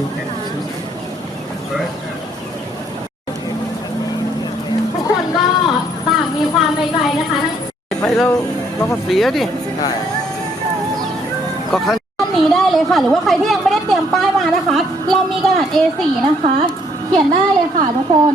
you can choose correct ทุกคนก็ต่างมีความในใจนะคะไปแล้วเราก็เสียดิใช่ก็ครั้งท่านนี้ได้เลยค่ะ หรือว่าใครที่ยังไม่ได้เตรียมป้ายมานะคะ เรามีกระดาษ A4 นะคะ เขียนได้เลยค่ะทุกคน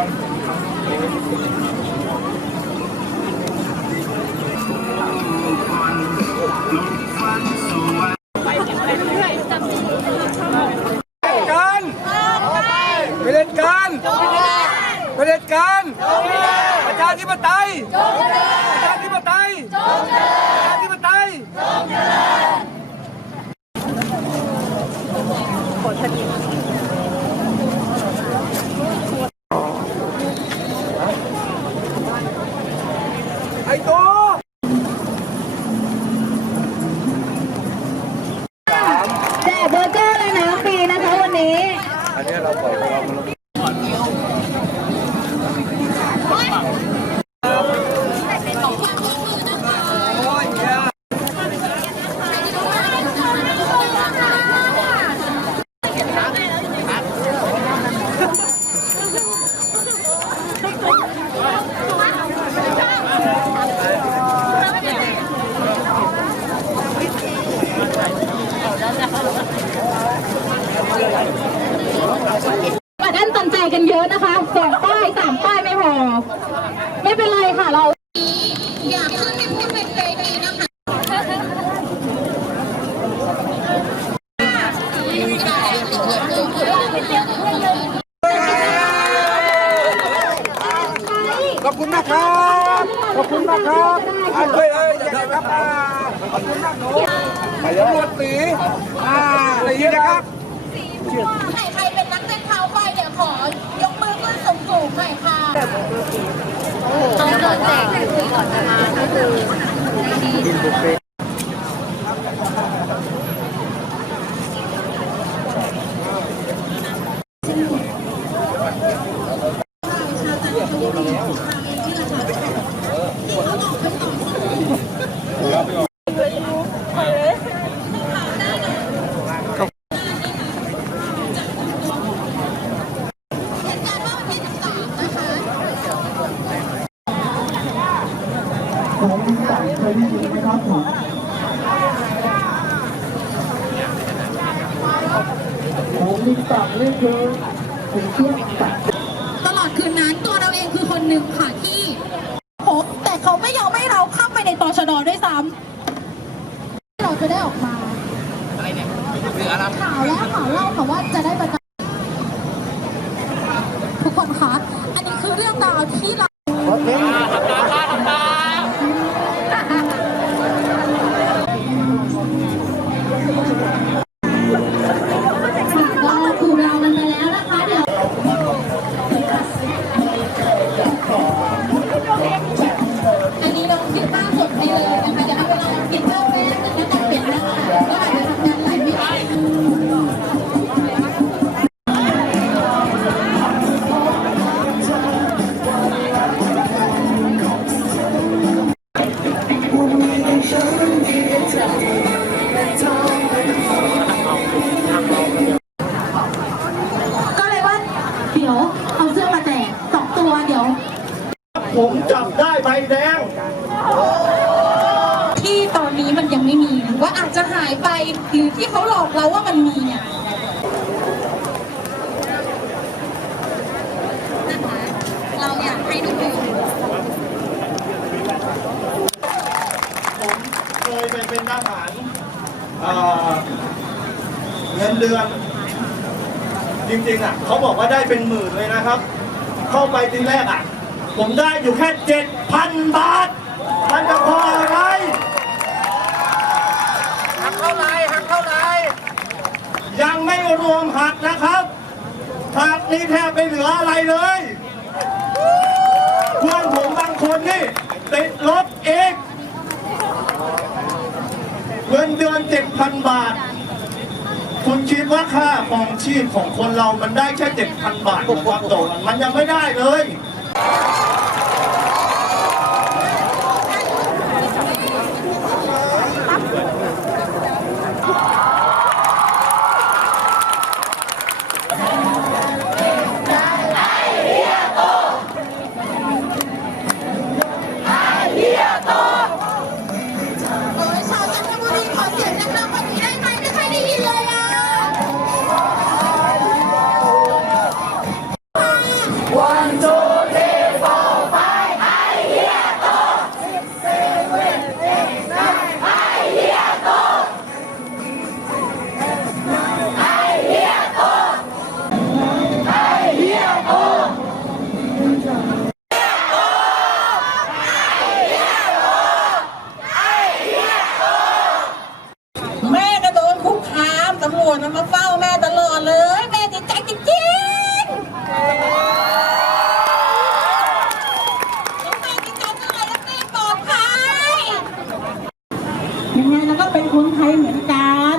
แค่ไหนการเผด็จการเผด็จการประชาธิปไตยประชาธิปไตยประชาธิปไตยไอ้ ตัวแจกเบอร์เกอร์เลยนะฟรีนะคะวันนี้ อันนี้เราปล่อยเรามัน มาด้านตันใจกันเยอะนะคะสองป้ายสามป้ายไม่พอ ไม่เป็นไรค่ะเรา อยากขึ้นไปพูดเป็นเวทีนะคะ ขอบคุณมากครับขอบคุณมากครับอ่าช่วยเอ้ยอย่าทำครับอ่าขอบคุณมากหนู ตำรวจสีอ่าอะไรอย่างนี้นะครับใครใครเป็นนักเต้นเท้าไฟเดี๋ยวขอยกมือขึ้นสูงๆหน่อยค่ะเขาโดนแจกก่อนจะมาก็คือ ตลอดคืนนั้นตัวเราเองคือคนหนึ่งค่ะที่พบแต่เขาไม่ยอมให้เราเข้าไปในตชดด้วยซ้ำเราจะได้ออกมาอะไรเนี่ยข่าวแล้วข่าวเล่าค่ะว่าจะได้ เดี๋ยว ผมจับได้ใบแดง ที่ตอนนี้มันยังไม่มีหรือว่าอาจจะหายไปหรือที่เขาหลอกเราว่ามันมีเนี่ยนะคะเราอยากให้ดูผมเคยไปเป็นทหารเอ่อเงินเดือน จริงๆอะเขาบอกว่าได้เป็นหมื่นเลยนะครับ เข้าไปทีแรกอะ ผมได้อยู่แค่เจ็ดพันบาทมันจะพออะไรหักเท่าไรหักเท่าไรยังไม่รวมหักนะครับหักนี่แทบไม่เหลืออะไรเลยเพื่อนผมบางคนนี่ติดลบเองเงินเดือนเจ็ดพันบาท คุณ คิด ว่าค่าครองชีพของคนเรามันได้แค่7,000 บาทนะครับต่อวันมันยังไม่ได้เลยามตำรวจมันมาเฝ้าแม่ตลอดเลย แม่ติดใจจริงๆแม่ติดใจเมื่อไหร่แล้วแม่ปลอดภัยยังไงเราก็เป็นคนไทยเหมือนกัน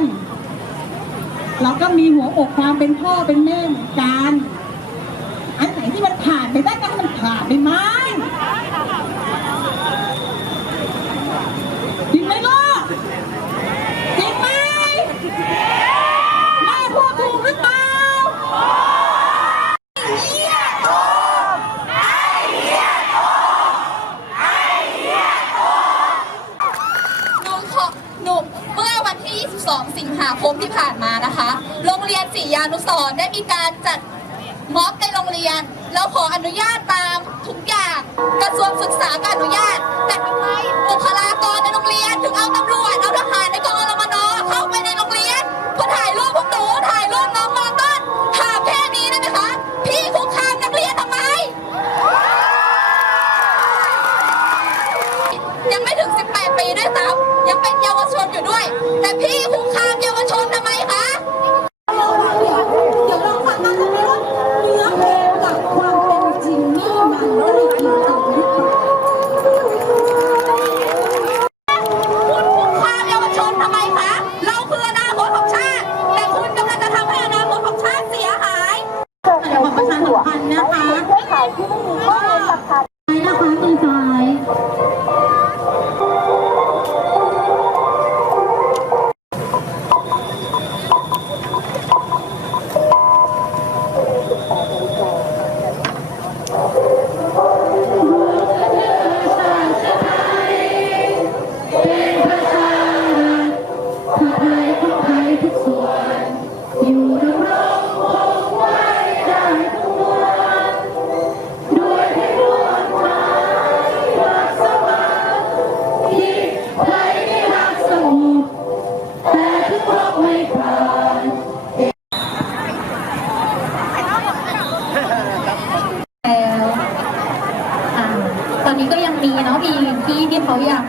เราก็มีหัวอกความเป็นพ่อเป็นแม่เหมือนกัน อันไหนที่มันผ่านไปได้ก็ให้มันผ่านไปไหมจริงไหมลูก จริงไหมแม่พูดถูกหรือเปล่า หนูขอหนูเมื่อวันที่ 22 สิงหาคมที่ผ่านมานะคะ โรงเรียน ศรียานุสรณ์ได้มีการจัดม็อบในโรงเรียน เราขออนุญาตตามทุกอย่างกระทรวงศึกษาก็อนุญาต แต่ทำไมบุคลากรในโรงเรียนถึงเอาตำรวจเอาทหารในกองอรมนเข้าไปในโรงเรียนเพื่อถ่ายรูปพวกหนูถ่ายรูปน้องมอต้น นธ์นะคะขายที่ไม่มีข้อมูลหลักฐานนะคะคุณจอ ยังมีเนาะมีพี่ที่เขาอยาก